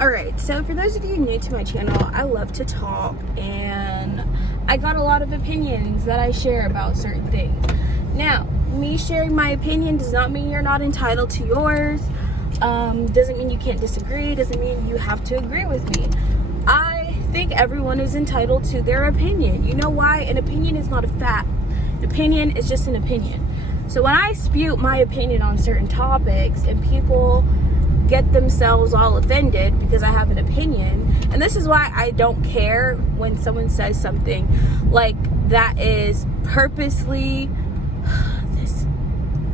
Alright, so for those of you new to my channel, I love to talk, and I got a lot of opinions that I share about certain things. Now, me sharing my opinion does not mean you're not entitled to yours. Doesn't mean you can't disagree, doesn't mean you have to agree with me. I think everyone is entitled to their opinion. You know why? An opinion is not a fact. An opinion is just an opinion. So when I spew my opinion on certain topics and people get themselves all offended because I have an opinion, and this is why I don't care when someone says something like that is purposely this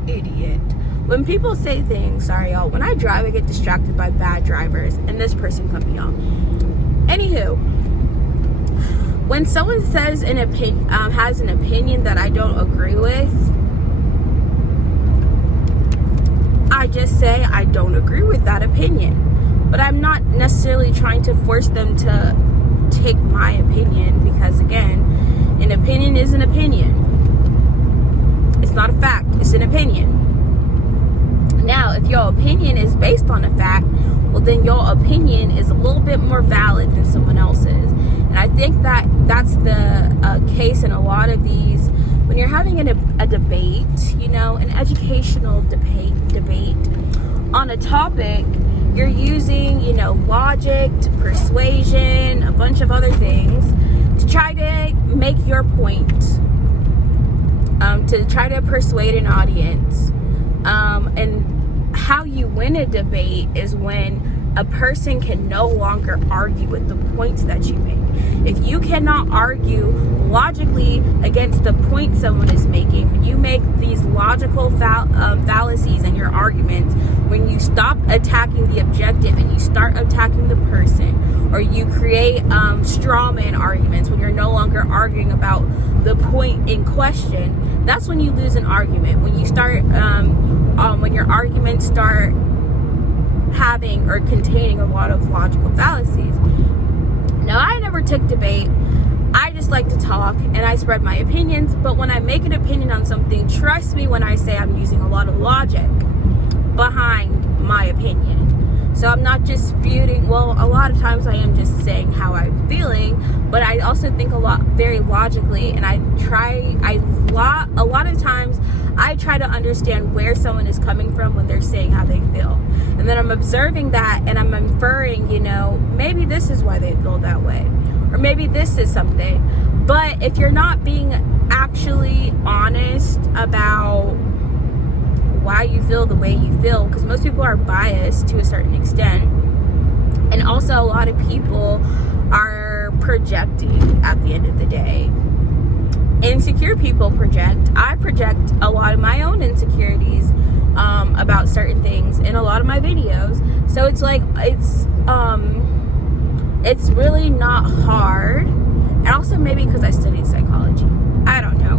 idiot. When people say things, sorry y'all, when I drive I get distracted by bad drivers, and this person cut me off. Anywho, when someone says an opinion, has an opinion that I don't agree with, I just say I don't agree with that opinion. But I'm not necessarily trying to force them to take my opinion, because again, an opinion is an opinion. It's not a fact, it's an opinion. Now, if your opinion is based on a fact, well then your opinion is a little bit more valid than someone else's. And I think that that's the case in a lot of these, when you're having a debate, you know, an educational debate on a topic, you're using, you know, logic, persuasion, a bunch of other things to try to make your point, to try to persuade an audience. And how you win a debate is when a person can no longer argue with the points that you make. If you cannot argue logically against the point someone is making, when you make these logical fallacies in your arguments, when you stop attacking the objective and you start attacking the person, or you create straw man arguments when you're no longer arguing about the point in question, that's when you lose an argument. When you start, when your arguments start having or containing a lot of logical fallacies. Now, I never took debate. I just like to talk and I spread my opinions, but when I make an opinion on something, trust me when I say I'm using a lot of logic behind my opinion. So I'm not just spewing, well, a lot of times I am just saying how I'm feeling, but I also think a lot, very logically, and a lot of times I try to understand where someone is coming from when they're saying how they feel. And then I'm observing that and I'm inferring, you know, maybe this is why they feel that way, or maybe this is something. But if you're not being actually honest about why you feel the way you feel, because most people are biased to a certain extent, and also a lot of people are projecting at the end of the day. Insecure people project. I project a lot of my own insecurities about certain things in a lot of my videos. So it's like, it's really not hard. And also maybe because I studied psychology, I don't know.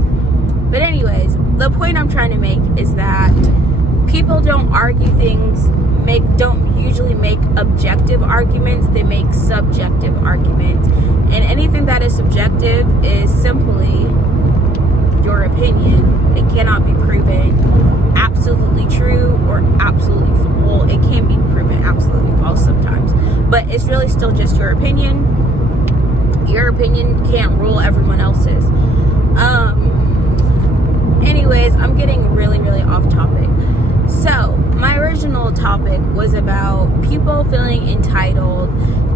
But anyways, the point I'm trying to make is that people don't argue things, don't usually make objective arguments, they make subjective arguments. And anything that is subjective is simply your opinion. It cannot be proven absolutely true or absolutely false. Well, it can be proven absolutely false sometimes, but it's really still just your opinion. Your opinion can't rule everyone else's. Anyways, I'm getting really off topic. So my original topic was about people feeling entitled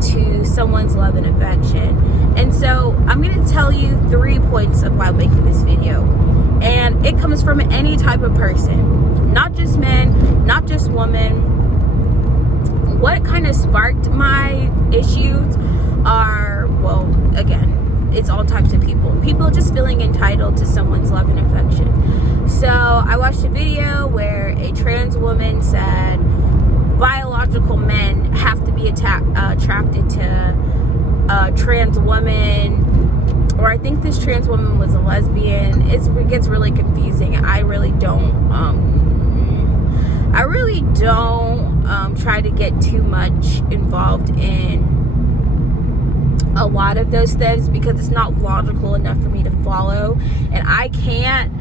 to someone's love and affection. And so I'm going to tell you 3 points of why I'm making this video. And it comes from any type of person, not just men, not just women. What kind of sparked my issues are, well, again, it's all types of people. People just feeling entitled to someone's love and affection. So I watched a video where a trans woman said biological men have to be attracted to trans women, or I think this trans woman was a lesbian. It gets really confusing. I really don't try to get too much involved in a lot of those things because it's not logical enough for me to follow, and I can't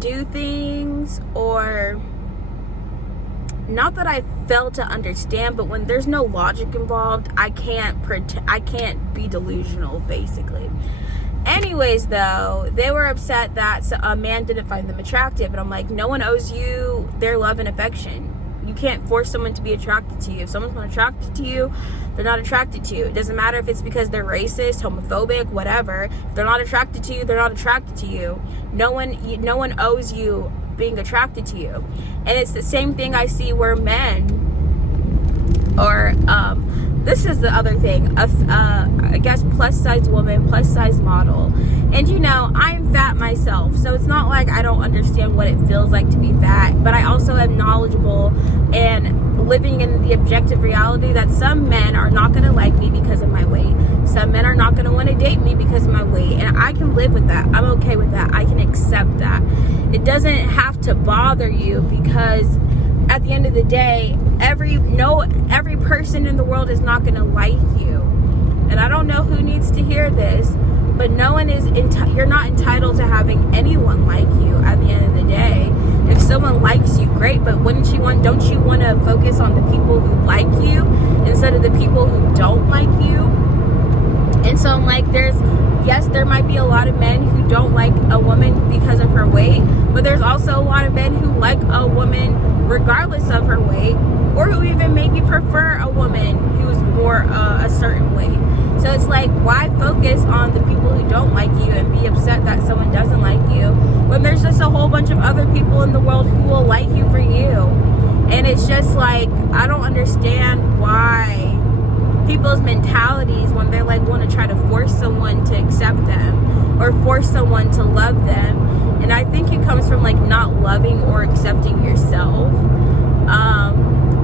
do things or not that I fail to understand, but when there's no logic involved, I can't be delusional, basically. Anyways, though, they were upset that a man didn't find them attractive, and I'm like, no one owes you their love and affection. You can't force someone to be attracted to you. If someone's not attracted to you, they're not attracted to you. It doesn't matter if it's because they're racist, homophobic, whatever. If they're not attracted to you, they're not attracted to you. No one owes you being attracted to you. And it's the same thing I see where men, or this is the other thing, I guess plus size woman, plus size model. And I'm fat myself, so it's not like I don't understand what it feels like to be fat, but I also am knowledgeable and living in the objective reality that some men are not going to like me because of my weight. Some men are not going to want to date me because of my weight, and I can live with that. I'm okay with that. I can accept that. It doesn't have to bother you, because at the end of the day, every person in the world is not going to like you. And I don't know who needs to hear this, but you're not entitled to having anyone like you at the end of the day. If someone likes you, great, but don't you want to focus on the people who like you instead of the people who don't like you? And so I'm like, there might be a lot of men who don't like a woman because of her weight, but there's also a lot of men who like a woman regardless of her weight, or who even maybe prefer a woman who's more a certain weight. So it's like, why focus on the people who don't like you and be upset that someone doesn't like you, when there's just a whole bunch of other people in the world who will like you for you? And it's just like, I don't understand why people's mentalities, when they want to try to force someone to accept them or force someone to love them. And I think it comes from not loving or accepting yourself,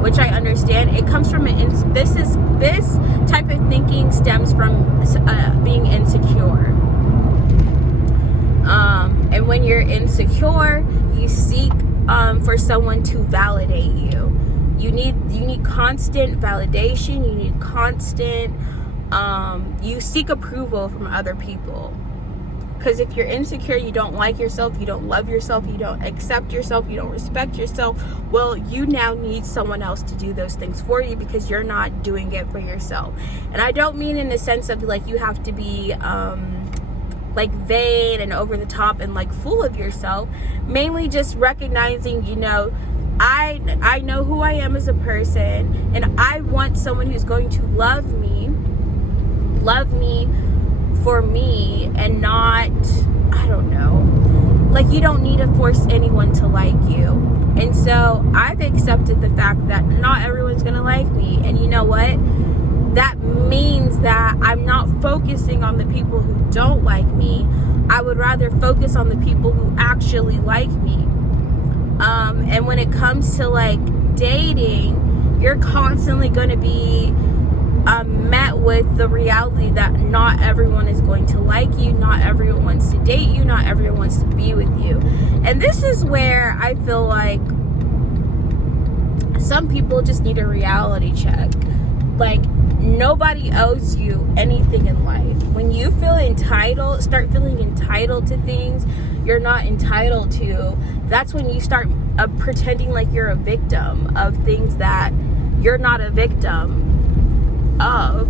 which I understand. It comes from this type of thinking stems from being insecure. And when you're insecure, you seek for someone to validate you. You need constant validation. You need constant, you seek approval from other people. Because if you're insecure, you don't like yourself, you don't love yourself, you don't accept yourself, you don't respect yourself, well, you now need someone else to do those things for you, because you're not doing it for yourself. And I don't mean in the sense of you have to be vain and over the top and full of yourself. Mainly just recognizing, I know who I am as a person, and I want someone who's going to love me for me, and not, I don't know, you don't need to force anyone to like you. And so I've accepted the fact that not everyone's gonna like me, and you know what? That means that I'm not focusing on the people who don't like me. I would rather focus on the people who actually like me. And when it comes to dating, you're constantly going to be met with the reality that not everyone is going to like you, not everyone wants to date you, not everyone wants to be with you. And this is where I feel like some people just need a reality check. Nobody owes you anything in life. When you feel entitled, start feeling entitled to things you're not entitled to, that's when you start pretending like you're a victim of things that you're not a victim of.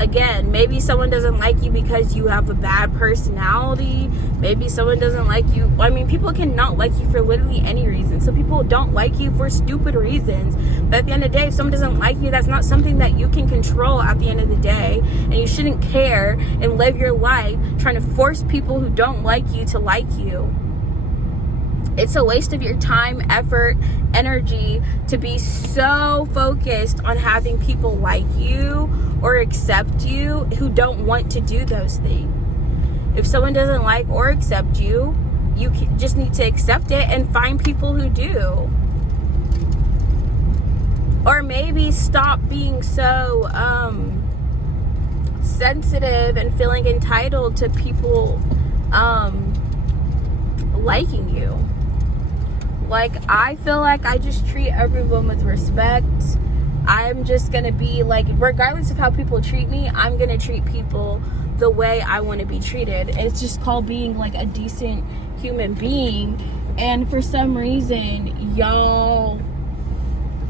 Again, maybe someone doesn't like you because you have a bad personality. Maybe someone doesn't like you. I mean, people can not like you for literally any reason. Some people don't like you for stupid reasons. But at the end of the day, if someone doesn't like you, that's not something that you can control at the end of the day. And you shouldn't care and live your life trying to force people who don't like you to like you. It's a waste of your time, effort, energy to be so focused on having people like you or accept you who don't want to do those things. If someone doesn't like or accept you, you just need to accept it and find people who do. Or maybe stop being so sensitive and feeling entitled to people liking you. I feel like I just treat everyone with respect. I'm just gonna be regardless of how people treat me, I'm gonna treat people the way I want to be treated. It's just called being a decent human being. And for some reason, y'all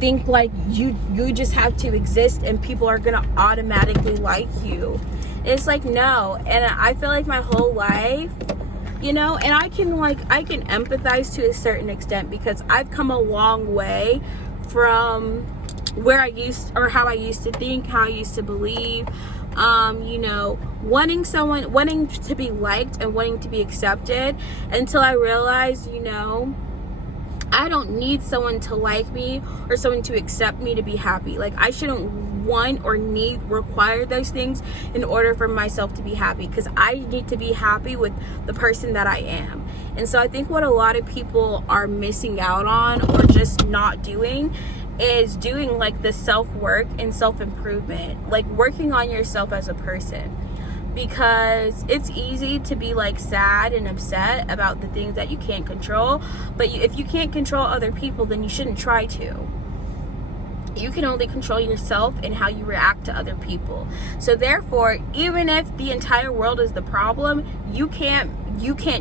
think like you just have to exist and people are gonna automatically like you. It's like, no. And I feel like my whole life, you know, and I can empathize to a certain extent because I've come a long way from where how I used to think, how I used to believe, you know, wanting to be liked and wanting to be accepted, until I realized, you know, I don't need someone to like me or someone to accept me to be happy. Like, I shouldn't want or require those things in order for myself to be happy, because I need to be happy with the person that I am. And so I think what a lot of people are missing out on or just not doing is doing like the self-work and self-improvement, like working on yourself as a person. Because it's easy to be like sad and upset about the things that you can't control, but if you can't control other people, then you shouldn't try to. You can only control yourself and how you react to other people. So therefore, even if the entire world is the problem, you can't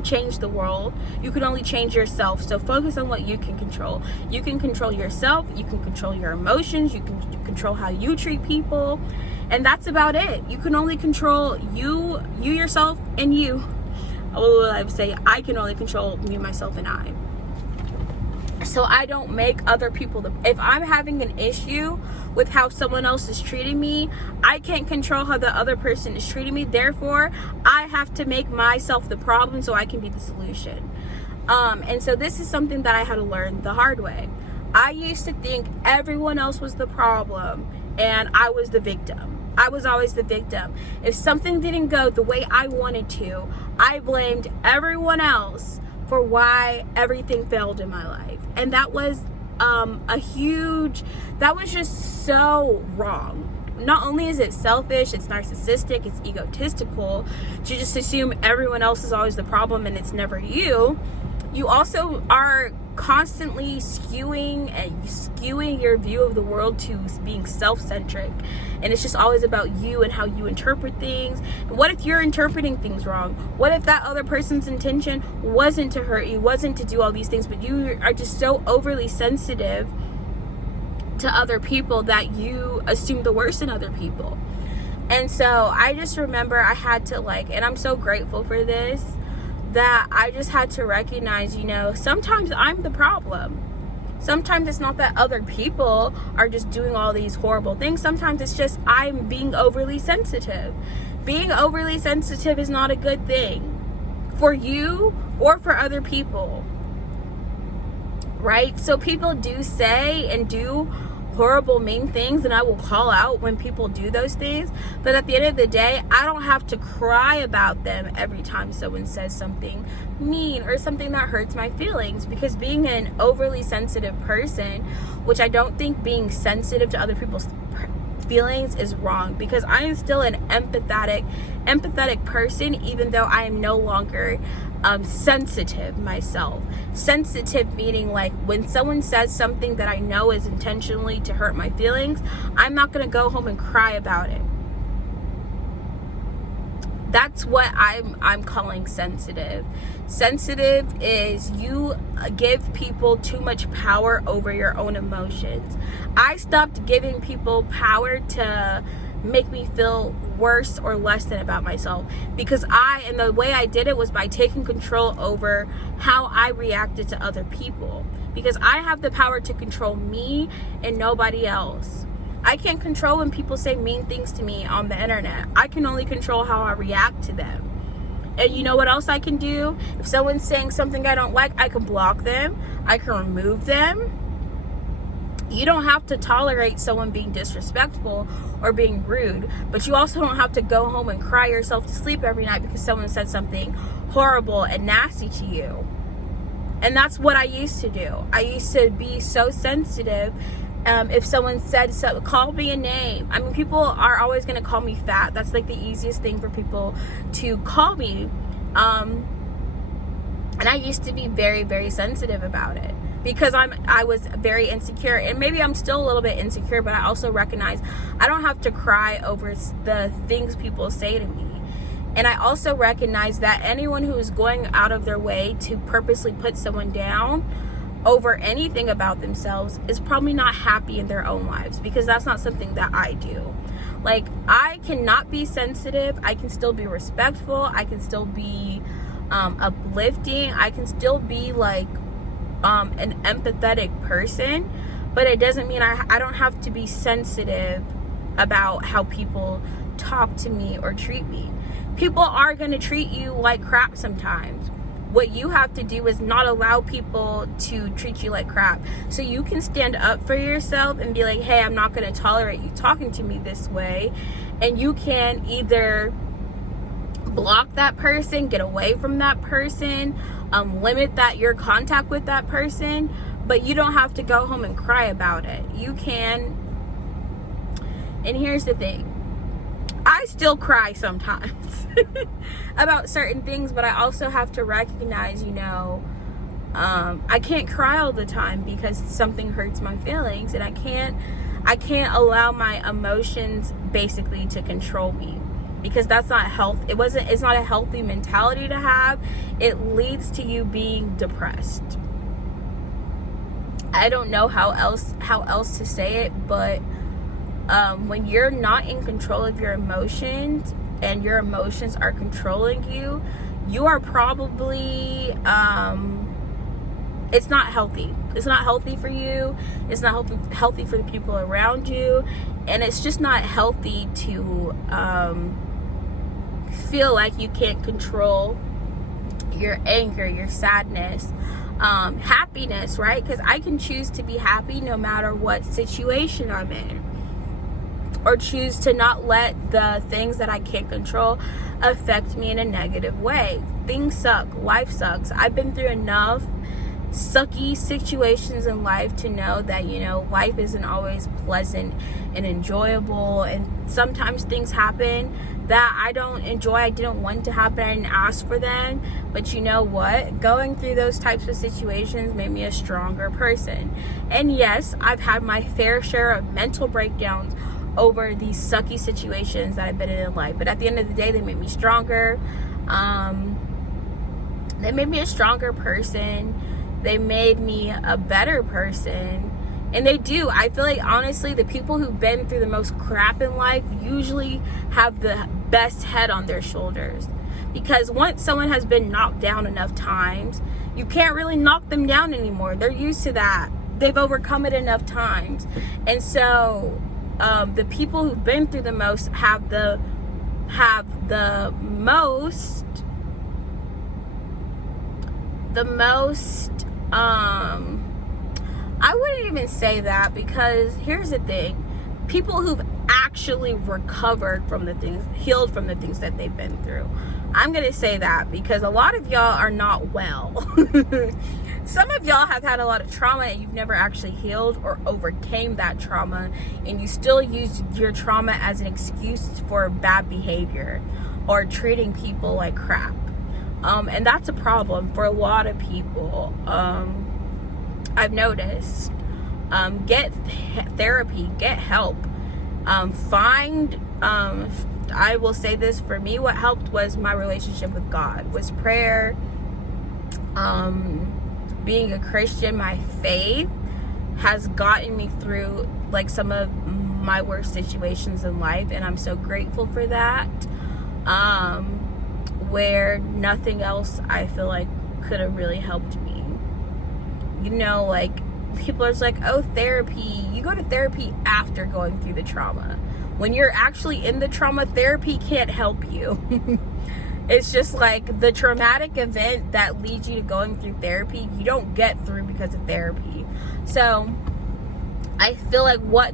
change the world. You can only change yourself. So focus on what you can control. You can control yourself, you can control your emotions, you can control how you treat people, and that's about it. You can only control you yourself, and you. Oh, I would say I can only control me, myself, and I. So I don't make other people if I'm having an issue with how someone else is treating me, I can't control how the other person is treating me. Therefore, I have to make myself the problem so I can be the solution. And so this is something that I had to learn the hard way. I used to think everyone else was the problem and I was the victim. I was always the victim. If something didn't go the way I wanted to, I blamed everyone else for why everything failed in my life. And that was that was just so wrong. Not only is it selfish, it's narcissistic, it's egotistical to just assume everyone else is always the problem and it's never you. You also are constantly skewing your view of the world to being self-centric, and it's just always about you and how you interpret things. And what if you're interpreting things wrong? What if that other person's intention wasn't to hurt you, wasn't to do all these things, but you are just so overly sensitive to other people that you assume the worst in other people? And so I just remember I had to and I'm so grateful for this, that I just had to recognize, you know, sometimes I'm the problem. Sometimes it's not that other people are just doing all these horrible things. Sometimes it's just I'm being overly sensitive. Being overly sensitive is not a good thing for you or for other people, right? So people do say and do horrible, mean things, and I will call out when people do those things, but at the end of the day, I don't have to cry about them every time someone says something mean or something that hurts my feelings. Because being an overly sensitive person, which I don't think being sensitive to other people's feelings is wrong, because I am still an empathetic person, even though I am no longer sensitive myself. Sensitive meaning when someone says something that I know is intentionally to hurt my feelings, I'm not going to go home and cry about it. That's what I'm calling sensitive. Sensitive is you give people too much power over your own emotions. I stopped giving people power to make me feel worse or less than about myself, because and the way I did it was by taking control over how I reacted to other people, because I have the power to control me and nobody else. I can't control when people say mean things to me on the internet. I can only control how I react to them. And you know what else I can do? If someone's saying something I don't like, I can block them. I can remove them. You don't have to tolerate someone being disrespectful or being rude, but you also don't have to go home and cry yourself to sleep every night because someone said something horrible and nasty to you. And that's what I used to do. I used to be so sensitive. If someone said so, call me a name. I mean, people are always going to call me fat. That's the easiest thing for people to call me. And I used to be very, very sensitive about it, because I was very insecure, and maybe I'm still a little bit insecure, but I also recognize I don't have to cry over the things people say to me. And I also recognize that anyone who is going out of their way to purposely put someone down, over anything about themselves is probably not happy in their own lives, because that's not something that I do. Like, I cannot be sensitive. I can still be respectful. I can still be uplifting. I can still be like an empathetic person, but it doesn't mean I don't have to be sensitive about how people talk to me or treat me. People are going to treat you like crap sometimes. What you have to do is not allow people to treat you like crap. So you can stand up for yourself and be like, hey, I'm not going to tolerate you talking to me this way. And you can either block that person, get away from that person, limit your contact with that person, but you don't have to go home and cry about it. You can. And here's the thing. I still cry sometimes about certain things, but I also have to recognize, I can't cry all the time because something hurts my feelings, and I can't allow my emotions basically to control me, because that's not health. It's not a healthy mentality to have. It leads to you being depressed. I don't know how else to say it, but when you're not in control of your emotions and your emotions are controlling you, you are probably it's not healthy. It's not healthy for you. It's not healthy for the people around you, and it's just not healthy to feel like you can't control your anger, your sadness, happiness, right? Because I can choose to be happy no matter what situation I'm in, or choose to not let the things that I can't control affect me in a negative way. Things suck. Life sucks. I've been through enough sucky situations in life to know that, life isn't always pleasant and enjoyable. And sometimes things happen that I don't enjoy. I didn't want to happen. I didn't ask for them. But you know what? Going through those types of situations made me a stronger person. And yes, I've had my fair share of mental breakdowns over these sucky situations that I've been in life, but at the end of the day, they made me stronger. They made me a stronger person. They made me a better person, and they do. I feel like, honestly, the people who've been through the most crap in life usually have the best head on their shoulders, because once someone has been knocked down enough times, you can't really knock them down anymore. They're used to that. They've overcome it enough times, and so the people who've been through the most have the most I wouldn't even say that, because here's the thing. People who've actually recovered from the things, healed from the things that they've been through. I'm going to say that because a lot of y'all are not well. Some of y'all have had a lot of trauma and you've never actually healed or overcame that trauma, and you still use your trauma as an excuse for bad behavior or treating people like crap. And that's a problem for a lot of people. I've noticed. Get therapy, get help. I will say this, for me, what helped was my relationship with God, was prayer. Being a Christian, my faith has gotten me through like some of my worst situations in life, and I'm so grateful for that. Where nothing else, I feel like, could have really helped me. Like, people are just like, oh, therapy. You go to therapy after going through the trauma. When you're actually in the trauma, therapy can't help you. It's just like the traumatic event that leads you to going through therapy, you don't get through because of therapy. So I feel like what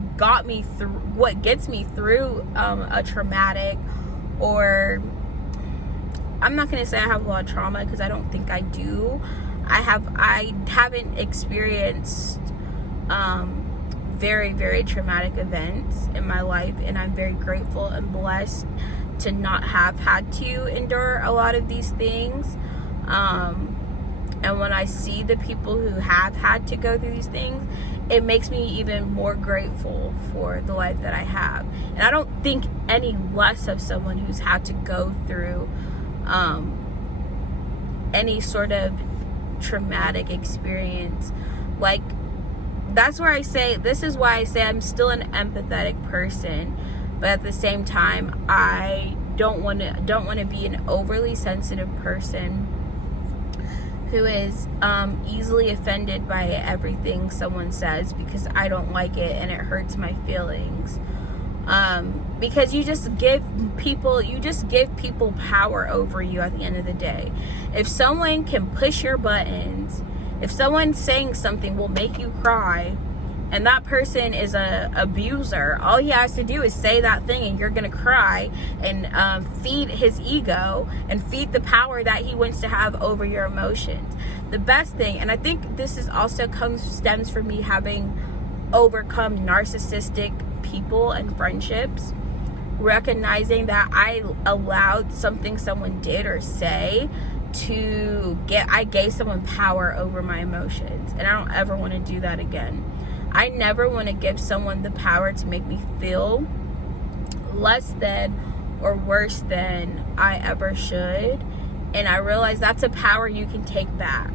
gets me through a traumatic, or I'm not going to say I have a lot of trauma, because I don't think I do. I haven't experienced very, very traumatic events in my life, and I'm very grateful and blessed to not have had to endure a lot of these things. And when I see the people who have had to go through these things, it makes me even more grateful for the life that I have. And I don't think any less of someone who's had to go through any sort of traumatic experience. Like, that's where I say, this is why I say I'm still an empathetic person, but at the same time, I don't want to be an overly sensitive person who is easily offended by everything someone says, because I don't like it and it hurts my feelings. Because you just give people power over you at the end of the day. If someone can push your buttons, if someone saying something will make you cry, and that person is a abuser, all he has to do is say that thing and you're gonna cry, and feed his ego and feed the power that he wants to have over your emotions. The best thing, and I think this is also stems from me having overcome narcissistic people and friendships, recognizing that I allowed something someone did or say I gave someone power over my emotions, and I don't ever want to do that again. I never want to give someone the power to make me feel less than or worse than I ever should. And I realize that's a power you can take back.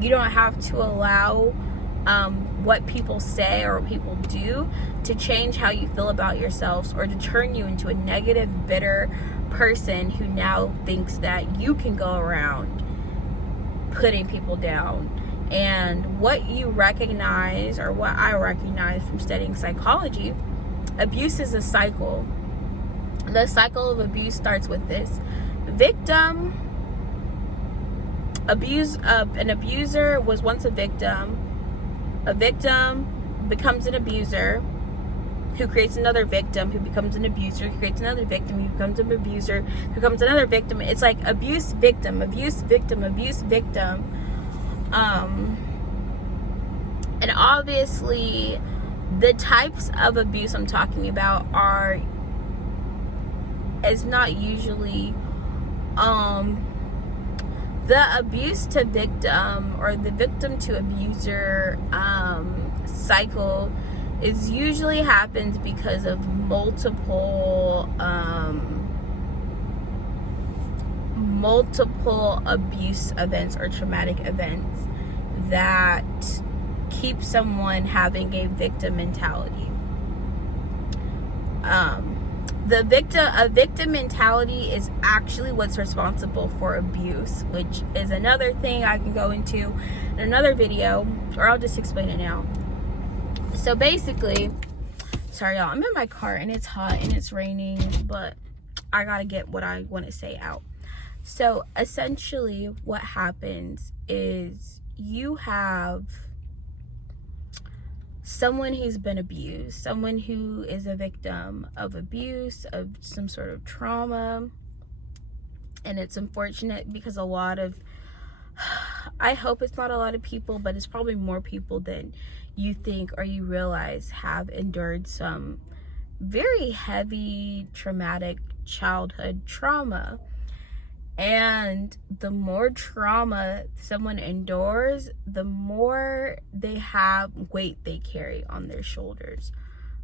You don't have to allow what people say or what people do to change how you feel about yourselves, or to turn you into a negative, bitter person who now thinks that you can go around putting people down. And what you recognize, or what I recognize from studying psychology, abuse is a cycle. The cycle of abuse starts with this: victim, an abuser was once a victim becomes an abuser, who creates another victim, who becomes an abuser, who creates another victim, who becomes an abuser, who becomes another victim. It's like abuse, victim, abuse, victim, abuse, victim. And obviously the types of abuse I'm talking about is not usually the abuse to victim, or the victim to abuser cycle is usually happens because of multiple abuse events or traumatic events that keep someone having a victim mentality. A victim mentality is actually what's responsible for abuse, which is another thing I can go into in another video, or I'll just explain it now. So basically, sorry y'all, I'm in my car and it's hot and it's raining, but I gotta get what I want to say out. So essentially what happens is you have someone who's been abused, someone who is a victim of abuse, of some sort of trauma. And it's unfortunate because I hope it's not a lot of people, but it's probably more people than you think or you realize have endured some very heavy traumatic childhood trauma. And the more trauma someone endures, the more they have weight they carry on their shoulders,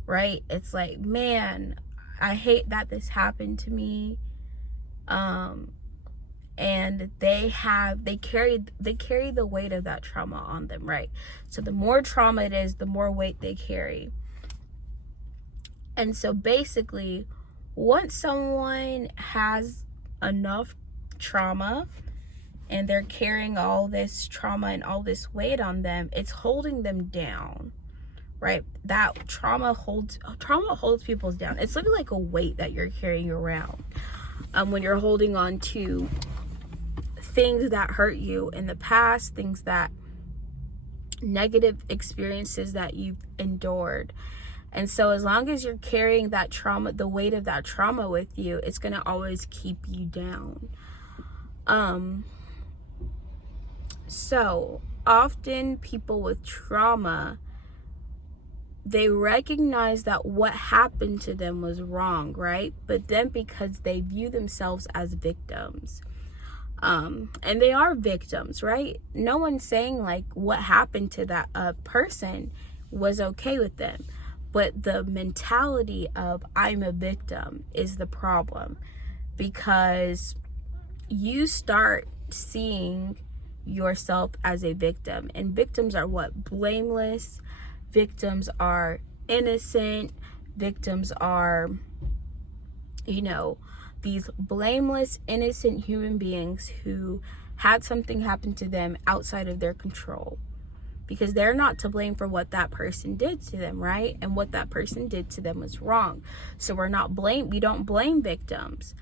right? It's like, man, I hate that this happened to me. And they carry the weight of that trauma on them, right? So the more trauma it is, the more weight they carry. And so basically, once someone has enough trauma and they're carrying all this trauma and all this weight on them, it's holding them down, right? That trauma holds people down. It's literally like a weight that you're carrying around when you're holding on to things that hurt you in the past, things that negative experiences that you've endured. And so as long as you're carrying that trauma, the weight of that trauma with you, it's going to always keep you down. So often people with trauma, they recognize that what happened to them was wrong, right? But then because they view themselves as victims, and they are victims, right? No one's saying like what happened to that person was okay with them. But the mentality of I'm a victim is the problem, because you start seeing yourself as a victim. And victims are what? Blameless. Victims are innocent. Victims are, these blameless, innocent human beings who had something happen to them outside of their control, because they're not to blame for what that person did to them, right? And what that person did to them was wrong. So we don't blame victims.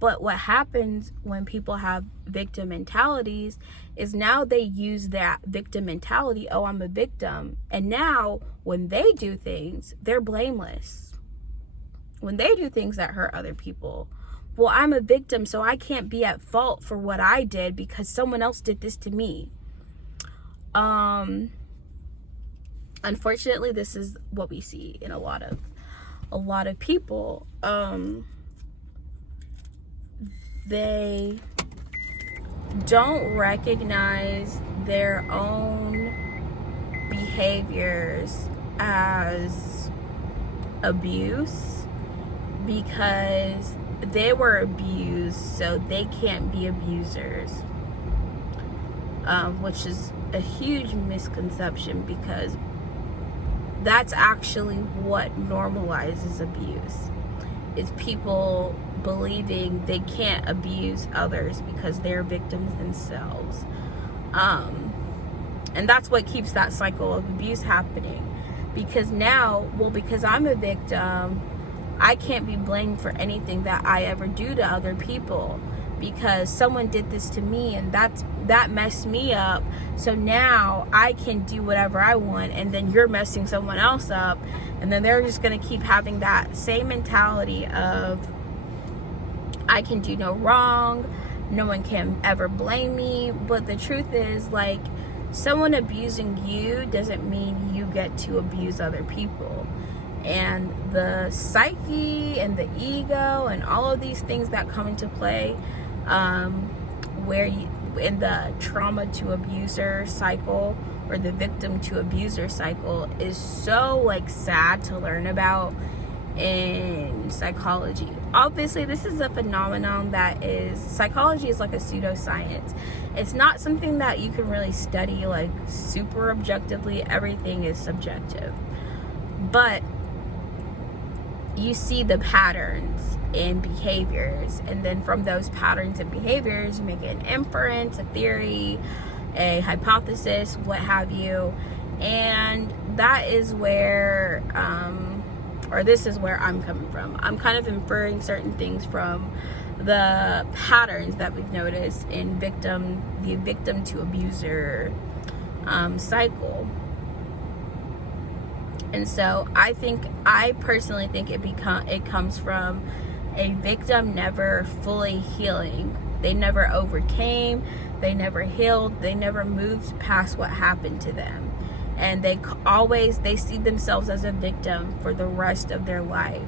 But what happens when people have victim mentalities is now they use that victim mentality, oh, I'm a victim. And now when they do things, they're blameless. When they do things that hurt other people, well, I'm a victim, so I can't be at fault for what I did because someone else did this to me. Unfortunately, this is what we see in a lot of people. They don't recognize their own behaviors as abuse because they were abused, so they can't be abusers, which is a huge misconception, because that's actually what normalizes abuse, is people believing they can't abuse others because they're victims themselves. And that's what keeps that cycle of abuse happening. Because now, because I'm a victim, I can't be blamed for anything that I ever do to other people, because someone did this to me and that messed me up. So now I can do whatever I want, and then you're messing someone else up, and then they're just going to keep having that same mentality of I can do no wrong, no one can ever blame me. But the truth is, like, someone abusing you doesn't mean you get to abuse other people. And the psyche and the ego and all of these things that come into play, where you, in the trauma to abuser cycle or the victim to abuser cycle, is so like sad to learn about in psychology. Obviously, this is a phenomenon that is, psychology is like a pseudoscience. It's not something that you can really study like super objectively. Everything is subjective. But you see the patterns in behaviors, and then from those patterns and behaviors you make an inference, a theory, a hypothesis, what have you. And that is where this is where I'm coming from. I'm kind of inferring certain things from the patterns that we've noticed in the victim to abuser cycle. And so I personally think it comes from a victim never fully healing. They never overcame, they never healed, they never moved past what happened to them. And they see themselves as a victim for the rest of their life.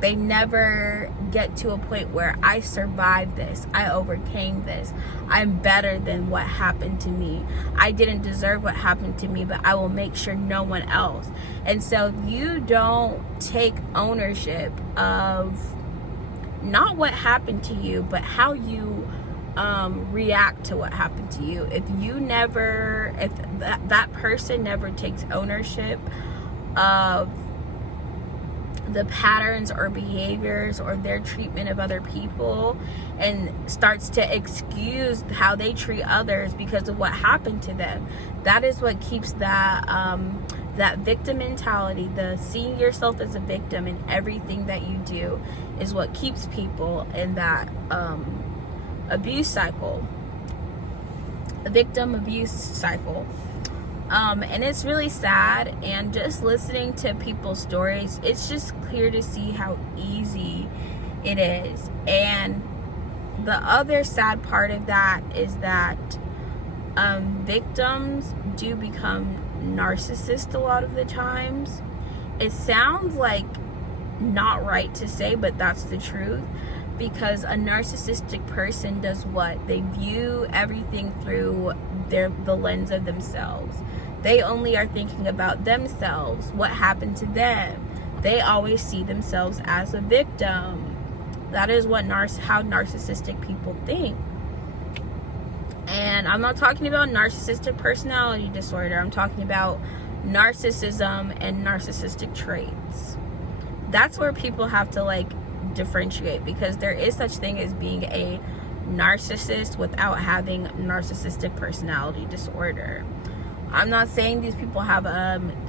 They never get to a point where I survived this, I overcame this, I'm better than what happened to me. I didn't deserve what happened to me, but I will make sure no one else. And so you don't take ownership of not what happened to you, but how you react to what happened to you. If that person never takes ownership of the patterns or behaviors or their treatment of other people, and starts to excuse how they treat others because of what happened to them, that is what keeps that victim mentality, the seeing yourself as a victim in everything that you do, is what keeps people in that abuse cycle, a victim abuse cycle. And it's really sad, and just listening to people's stories, it's just clear to see how easy it is. And the other sad part of that is that victims do become narcissists a lot of the times. It sounds like not right to say, but that's the truth. Because a narcissistic person does what? They view everything through the lens of themselves. They only are thinking about themselves, what happened to them. They always see themselves as a victim. That is how narcissistic people think. And I'm not talking about narcissistic personality disorder. I'm talking about narcissism and narcissistic traits. That's where people have to like differentiate, because there is such thing as being a narcissist without having narcissistic personality disorder. I'm not saying these people have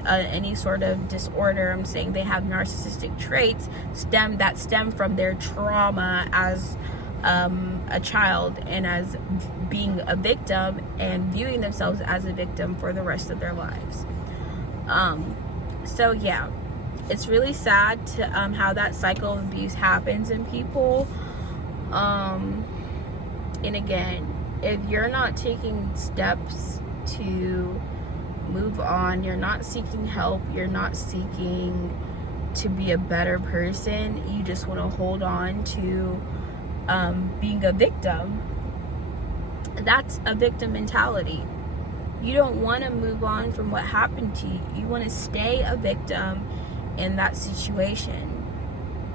any sort of disorder. I'm saying they have narcissistic traits that stem from their trauma as a child, and as being a victim and viewing themselves as a victim for the rest of their lives. So yeah, it's really sad to how that cycle of abuse happens in people. And again, if you're not taking steps to move on, you're not seeking help, you're not seeking to be a better person, you just want to hold on to being a victim, that's a victim mentality. You don't want to move on from what happened to you. You want to stay a victim in that situation,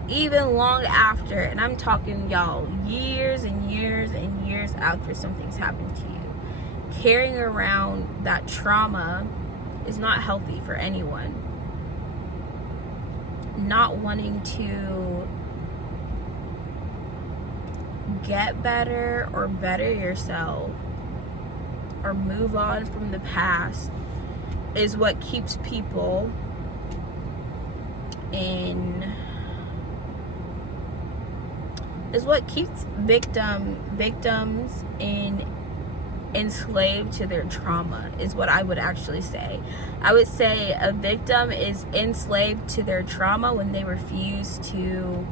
even long after, and I'm talking, y'all, years and years and years after something's happened to you. Carrying around that trauma is not healthy for anyone. Not wanting to get better or better yourself or move on from the past is what keeps people victims enslaved to their trauma, is what I would actually say. I would say a victim is enslaved to their trauma when they refuse to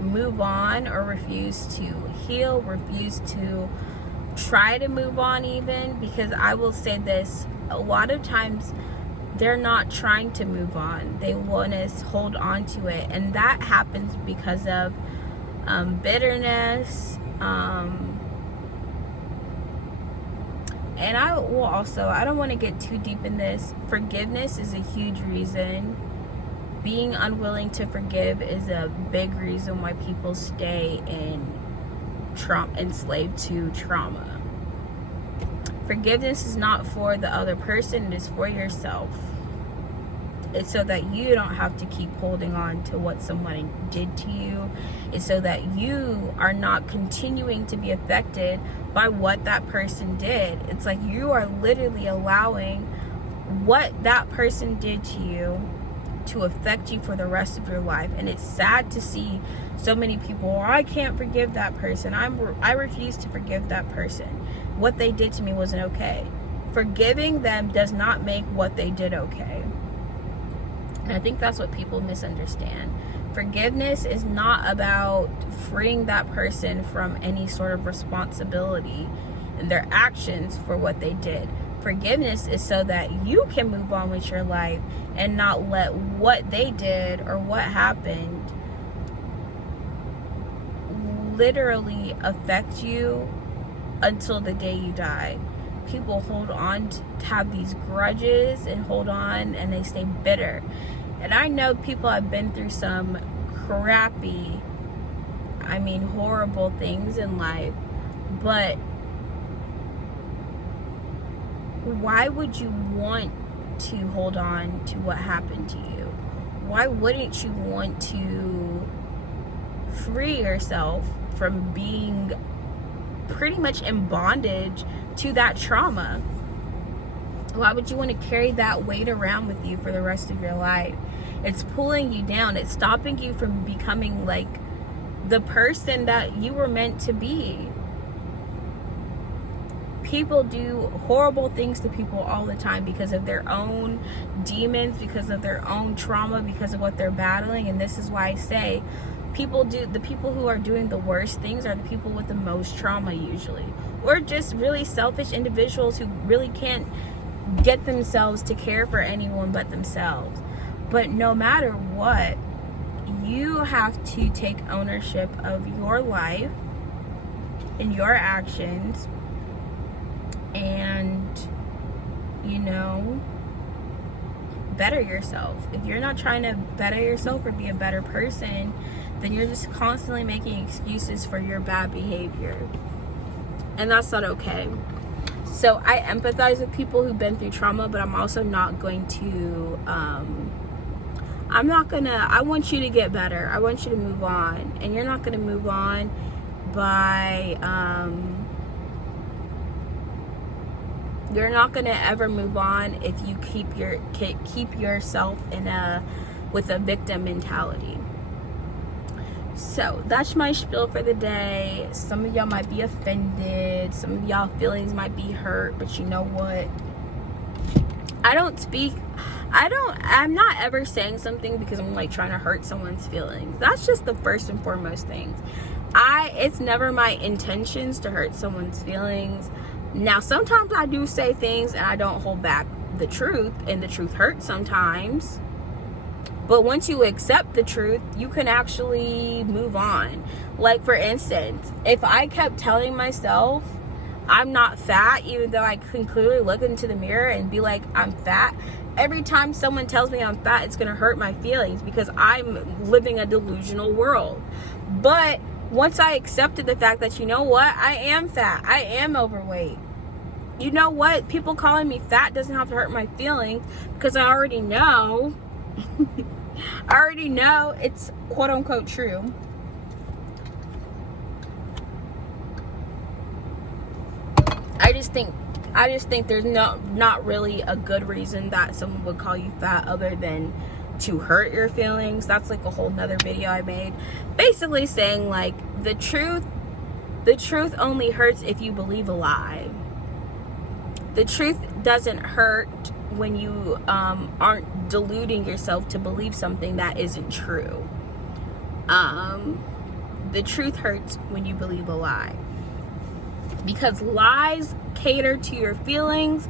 move on, or refuse to heal, refuse to try to move on even, because I will say this, a lot of times they're not trying to move on. They want to hold on to it, and that happens because of bitterness, and I don't want to get too deep in this. Forgiveness is a huge reason. Being unwilling to forgive is a big reason why people stay enslaved to trauma. Forgiveness is not for the other person, it is for yourself. It's so that you don't have to keep holding on to what someone did to you. It's so that you are not continuing to be affected by what that person did. It's like you are literally allowing what that person did to you to affect you for the rest of your life. And it's sad to see so many people, oh, I can't forgive that person, I refuse to forgive that person, what they did to me wasn't okay. Forgiving them does not make what they did okay. And I think that's what people misunderstand. Forgiveness is not about freeing that person from any sort of responsibility in their actions for what they did. Forgiveness is so that you can move on with your life and not let what they did or what happened literally affect you until the day you die. People hold on to have these grudges and hold on, and they stay bitter. And I know people have been through some crappy, horrible things in life, but why would you want to hold on to what happened to you? Why wouldn't you want to free yourself from being pretty much in bondage to that trauma? Why would you want to carry that weight around with you for the rest of your life? It's pulling you down. It's stopping you from becoming like the person that you were meant to be. People do horrible things to people all the time because of their own demons, because of their own trauma, because of what they're battling. And this is why I say the people who are doing the worst things are the people with the most trauma usually, or just really selfish individuals who really can't get themselves to care for anyone but themselves. But no matter what, you have to take ownership of your life and your actions, and better yourself. If you're not trying to better yourself or be a better person, then you're just constantly making excuses for your bad behavior. and that's not okay. So I empathize with people who've been through trauma, but I'm also not going to, I want you to get better. I want you to move on. And you're not going to move on by, you're not going to ever move on if you keep yourself with a victim mentality. So that's my spiel for the day. Some of y'all might be offended. Some of y'all feelings might be hurt, but you know what? I'm not ever saying something because I'm like trying to hurt someone's feelings. That's just the first and foremost things. It's never my intentions to hurt someone's feelings. Now, sometimes I do say things and I don't hold back the truth, and the truth hurts sometimes. But once you accept the truth, you can actually move on. Like, for instance, if I kept telling myself I'm not fat, even though I can clearly look into the mirror and be like, I'm fat, every time someone tells me I'm fat, it's going to hurt my feelings because I'm living a delusional world. But once I accepted the fact that, you know what, I am fat, I am overweight. You know what? People calling me fat doesn't have to hurt my feelings because I already know. I already know it's quote unquote true. I just think there's not really a good reason that someone would call you fat other than to hurt your feelings. That's like a whole nother video I made, basically saying like the truth only hurts if you believe a lie. The truth doesn't hurt when you aren't deluding yourself to believe something that isn't true. The truth hurts when you believe a lie, because lies cater to your feelings.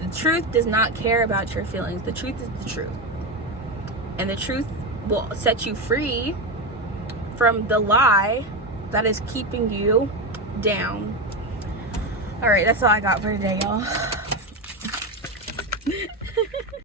The truth does not care about your feelings. The truth is the truth, and the truth will set you free from the lie that is keeping you down. All right, that's all I got for today, y'all.